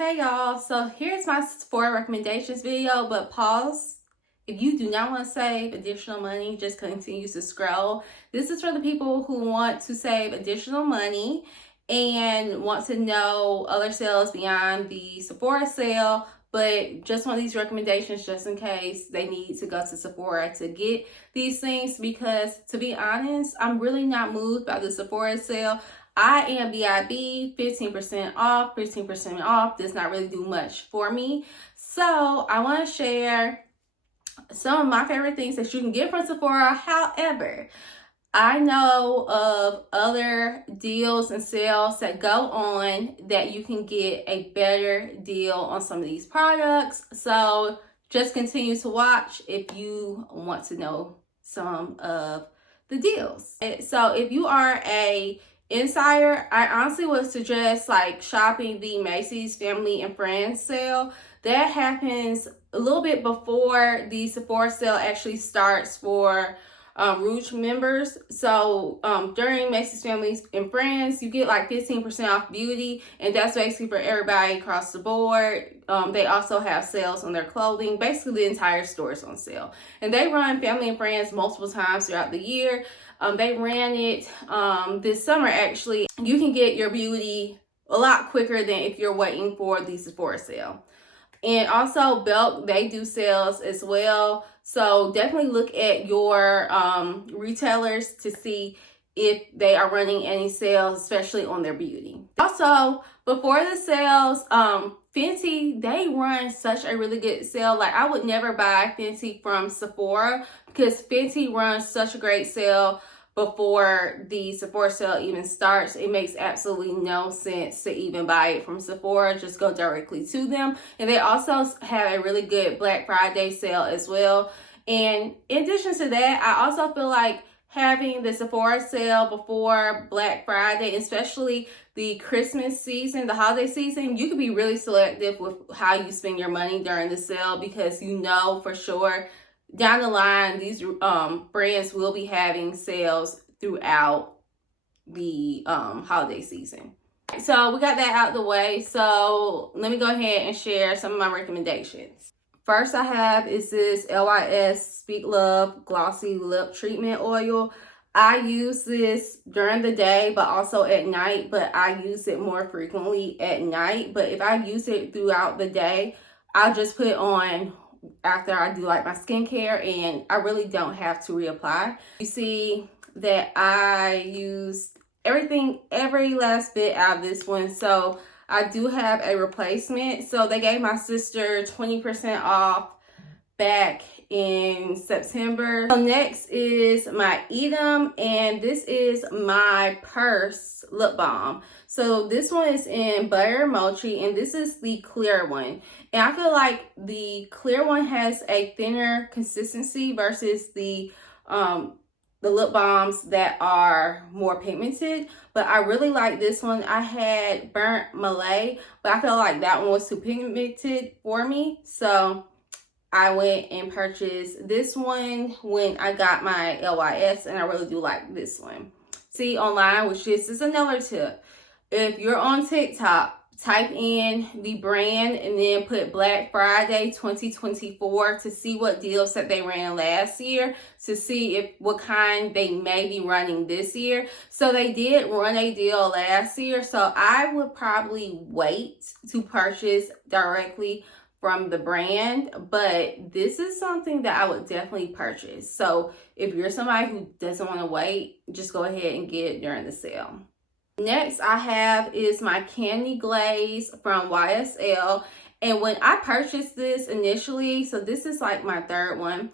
Hey y'all, so here's my Sephora recommendations video, but pause. If you do not want to save additional money, just continue to scroll. This is for the people who want to save additional money and want to know other sales beyond the Sephora sale, but just want these recommendations just in case they need to go to Sephora to get these things, because to be honest, I'm really not moved by the Sephora sale. iNNBeauty, 15% off, 15% off does not really do much for me. So I want to share some of my favorite things that you can get from Sephora. However, I know of other deals and sales that go on that you can get a better deal on some of these products. So just continue to watch if you want to know some of the deals. So if you are a insider, I honestly would suggest like shopping the Macy's Family and Friends sale. That happens a little bit before the Sephora sale actually starts for Rouge members. So during Macy's Family and Friends, you get like 15% off beauty, and that's basically for everybody across the board. They also have sales on their clothing. Basically, the entire store is on sale, and they run Family and Friends multiple times throughout the year. They ran it this summer actually. You can get your beauty a lot quicker than if you're waiting for the Sephora sale. And also Belk, they do sales as well. So definitely look at your retailers to see if they are running any sales, especially on their beauty. Also, before the sales, Fenty, they run such a really good sale. Like, I would never buy Fenty from Sephora because Fenty runs such a great sale before the Sephora sale even starts. It makes absolutely no sense to even buy it from Sephora. Just go directly to them. And they also have a really good Black Friday sale as well. And in addition to that, I also feel like having the Sephora sale before Black Friday, especially the Christmas season, the holiday season, you can be really selective with how you spend your money during the sale, because you know for sure down the line these brands will be having sales throughout the holiday season. So we got that out the way. So let me go ahead and share some of my recommendations. First I have is this LYS Speak Love Glossy Lip Treatment Oil. I use this during the day but also at night, but I use it more frequently at night. But if I use it throughout the day, I'll just put it on after I do like my skincare, and I really don't have to reapply. You see that I used every last bit out of this one. So I do have a replacement. So they gave my sister 20% off back in September. So next is my Eadem, and this is my Purse lip balm. So this one is in Butter Mochi, and this is the clear one. And I feel like the clear one has a thinner consistency versus the lip balms that are more pigmented. But I really like this one. I had Burnt Malay, but I felt like that one was too pigmented for me. So I went and purchased this one when I got my LYS, and I really do like this one. See online, which this is another tip. If you're on TikTok, type in the brand and then put Black Friday 2024 to see what deals that they ran last year, to see what kind they may be running this year. So they did run a deal last year, so I would probably wait to purchase directly from the brand, but this is something that I would definitely purchase. So if you're somebody who doesn't want to wait, just go ahead and get it during the sale. Next I have is my Candy Glaze from YSL. And when I purchased this initially, so this is like my third one,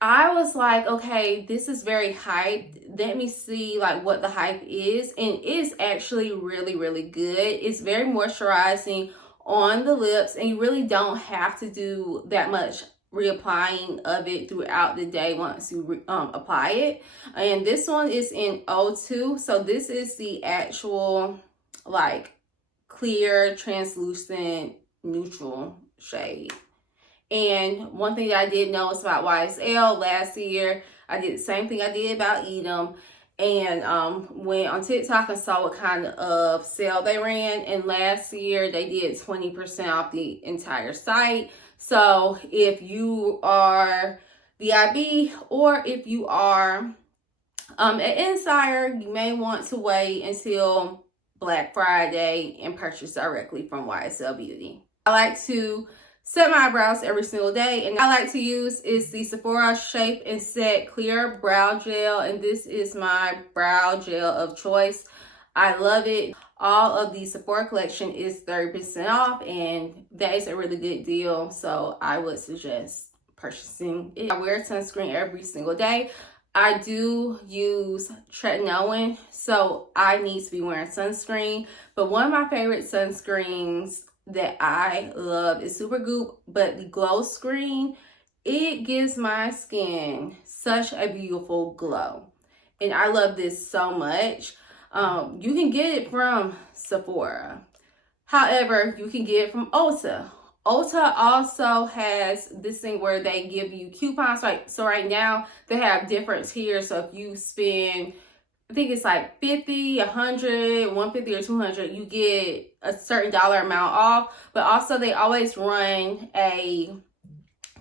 I was like, okay, this is very hyped. Let me see like what the hype is. And it is actually really, really good. It's very moisturizing on the lips, and you really don't have to do that much reapplying of it throughout the day once you apply it. And this one is in 02, so this is the actual like clear translucent neutral shade. And one thing that I did notice about YSL last year, I did the same thing I did about Eadem, and went on TikTok and saw what kind of sale they ran. And last year they did 20% off the entire site. So if you are VIB or if you are an insider, you may want to wait until Black Friday and purchase directly from YSL Beauty. I like to set my eyebrows every single day, and I like to use is the Sephora Shape and Set Clear Brow Gel, and this is my brow gel of choice. I love it. All of the Sephora Collection is 30% off, and that is a really good deal, so I would suggest purchasing it. I wear sunscreen every single day. I do use tretinoin, so I need to be wearing sunscreen, but one of my favorite sunscreens that I love is SuperGoop, but the glow screen, it gives my skin such a beautiful glow, and I love this so much. You can get it from Sephora. However, you can get it from Ulta. Ulta also has this thing where they give you coupons. So right now they have different tiers. So if you spend, I think it's like 50, 100, 150 or 200, you get a certain dollar amount off. But also they always run a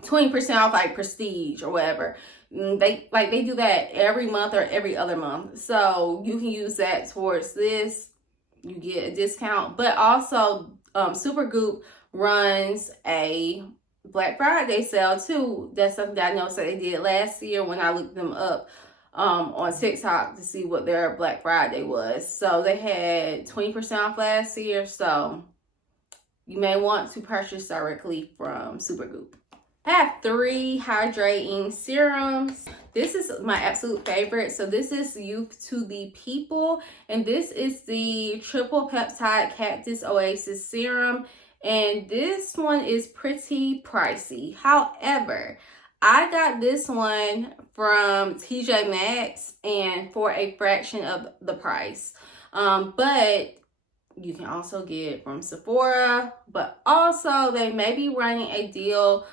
20% off like Prestige or whatever. They do that every month or every other month. So you can use that towards this. You get a discount. But also SuperGoop runs a Black Friday sale too. That's something that I noticed that they did last year when I looked them up on TikTok to see what their Black Friday was. So they had 20% off last year, so you may want to purchase directly from SuperGoop. I have 3 hydrating serums. This is my absolute favorite. So this is Youth to the People, and this is the triple peptide cactus oasis serum, and this one is pretty pricey. However, I got this one from TJ Maxx and for a fraction of the price. But you can also get it from Sephora, but also they may be running a deal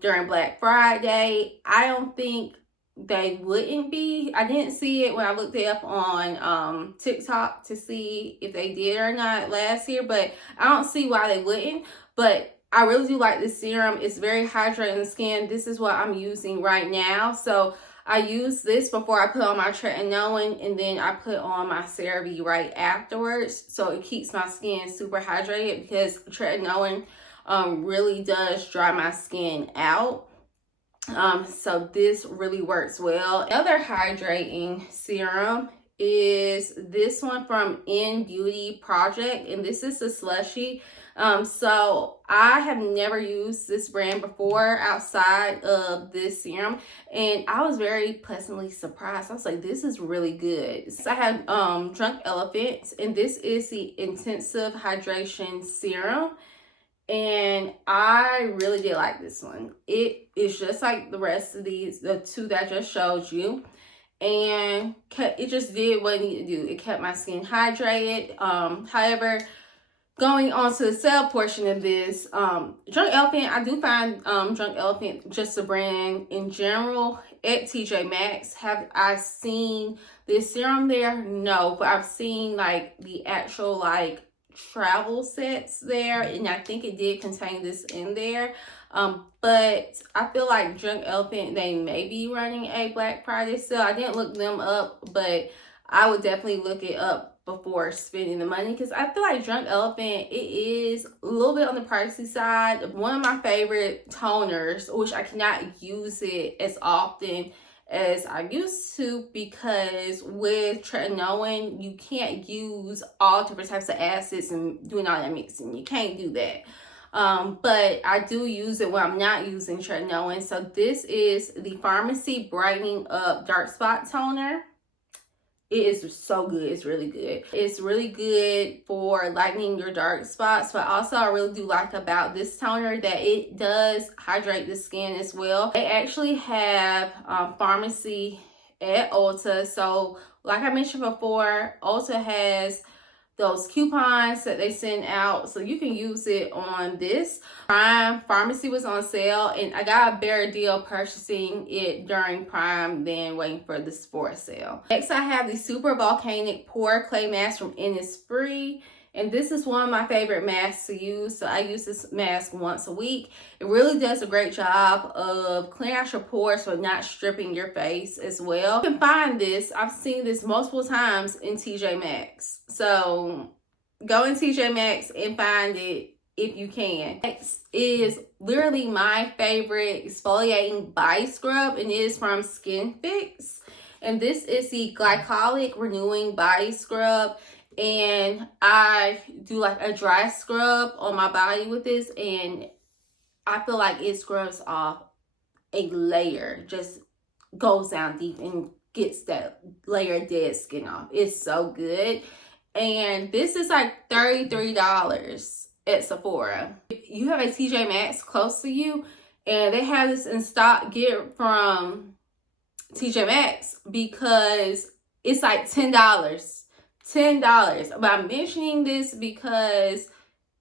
during Black Friday. I don't think they wouldn't be. I didn't see it when I looked it up on TikTok to see if they did or not last year, but I don't see why they wouldn't. But I really do like this serum. It's very hydrating the skin. This is what I'm using right now. So I use this before I put on my tretinoin, and then I put on my CeraVe right afterwards. So it keeps my skin super hydrated because tretinoin really does dry my skin out. So this really works well. The other hydrating serum is this one from iNNBeauty Project, and this is a slushy. So I have never used this brand before outside of this serum, and I was very pleasantly surprised. I was like, this is really good. So I have Drunk Elephant, and this is the Intensive Hydration Serum. And I really did like this one. It is just like the rest of these, the 2 that I just showed you. And it just did what it needed to do. It kept my skin hydrated. However, going on to the sale portion of this, Drunk Elephant, I do find Drunk Elephant just a brand in general at TJ Maxx. Have I seen this serum there? No, but I've seen like the actual like travel sets there, and I think it did contain this in there. But I feel like Drunk Elephant, they may be running a Black Friday sale. I didn't look them up, but I would definitely look it up before spending the money, because I feel like Drunk Elephant, it is a little bit on the pricey side. One of my favorite toners, which I cannot use it as often as I used to, because with tretinoin, you can't use all different types of acids and doing all that mixing. You can't do that. But I do use it when I'm not using tretinoin. So this is the Farmacy Brightening Up Dark Spot Toner. It is so good. It's really good. It's really good for lightening your dark spots. But also I really do like about this toner that it does hydrate the skin as well. They actually have Farmacy at Ulta. So like I mentioned before, Ulta has those coupons that they send out, so you can use it on this. Prime Farmacy was on sale, and I got a better deal purchasing it during Prime than waiting for the Sephora sale. Next, I have the Super Volcanic Pore Clay Mask from InnisFree. And this is one of my favorite masks to use. So I use this mask once a week. It really does a great job of clearing out your pores but not stripping your face as well. You can find this. I've seen this multiple times in TJ Maxx. So go in TJ Maxx and find it if you can. Next is literally my favorite exfoliating body scrub, and it is from Skinfix. And this is the Glycolic Renewing Body Scrub. And I do like a dry scrub on my body with this, and I feel like it scrubs off a layer, just goes down deep and gets that layer of dead skin off. It's so good. And this is like $33 at Sephora. If you have a TJ Maxx close to you and they have this in stock, get it from TJ Maxx because it's like $10. $10. But I'm mentioning this because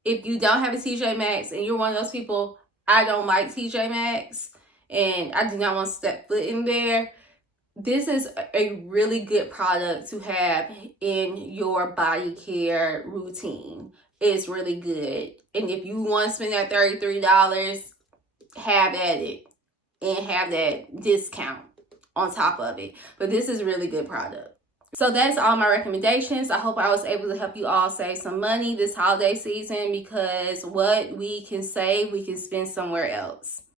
if you don't have a TJ Maxx and you're one of those people, I don't like TJ Maxx and I do not want to step foot in there, this is a really good product to have in your body care routine. It's really good. And if you want to spend that $33, have at it and have that discount on top of it. But this is a really good product. So that's all my recommendations. I hope I was able to help you all save some money this holiday season, because what we can save, we can spend somewhere else.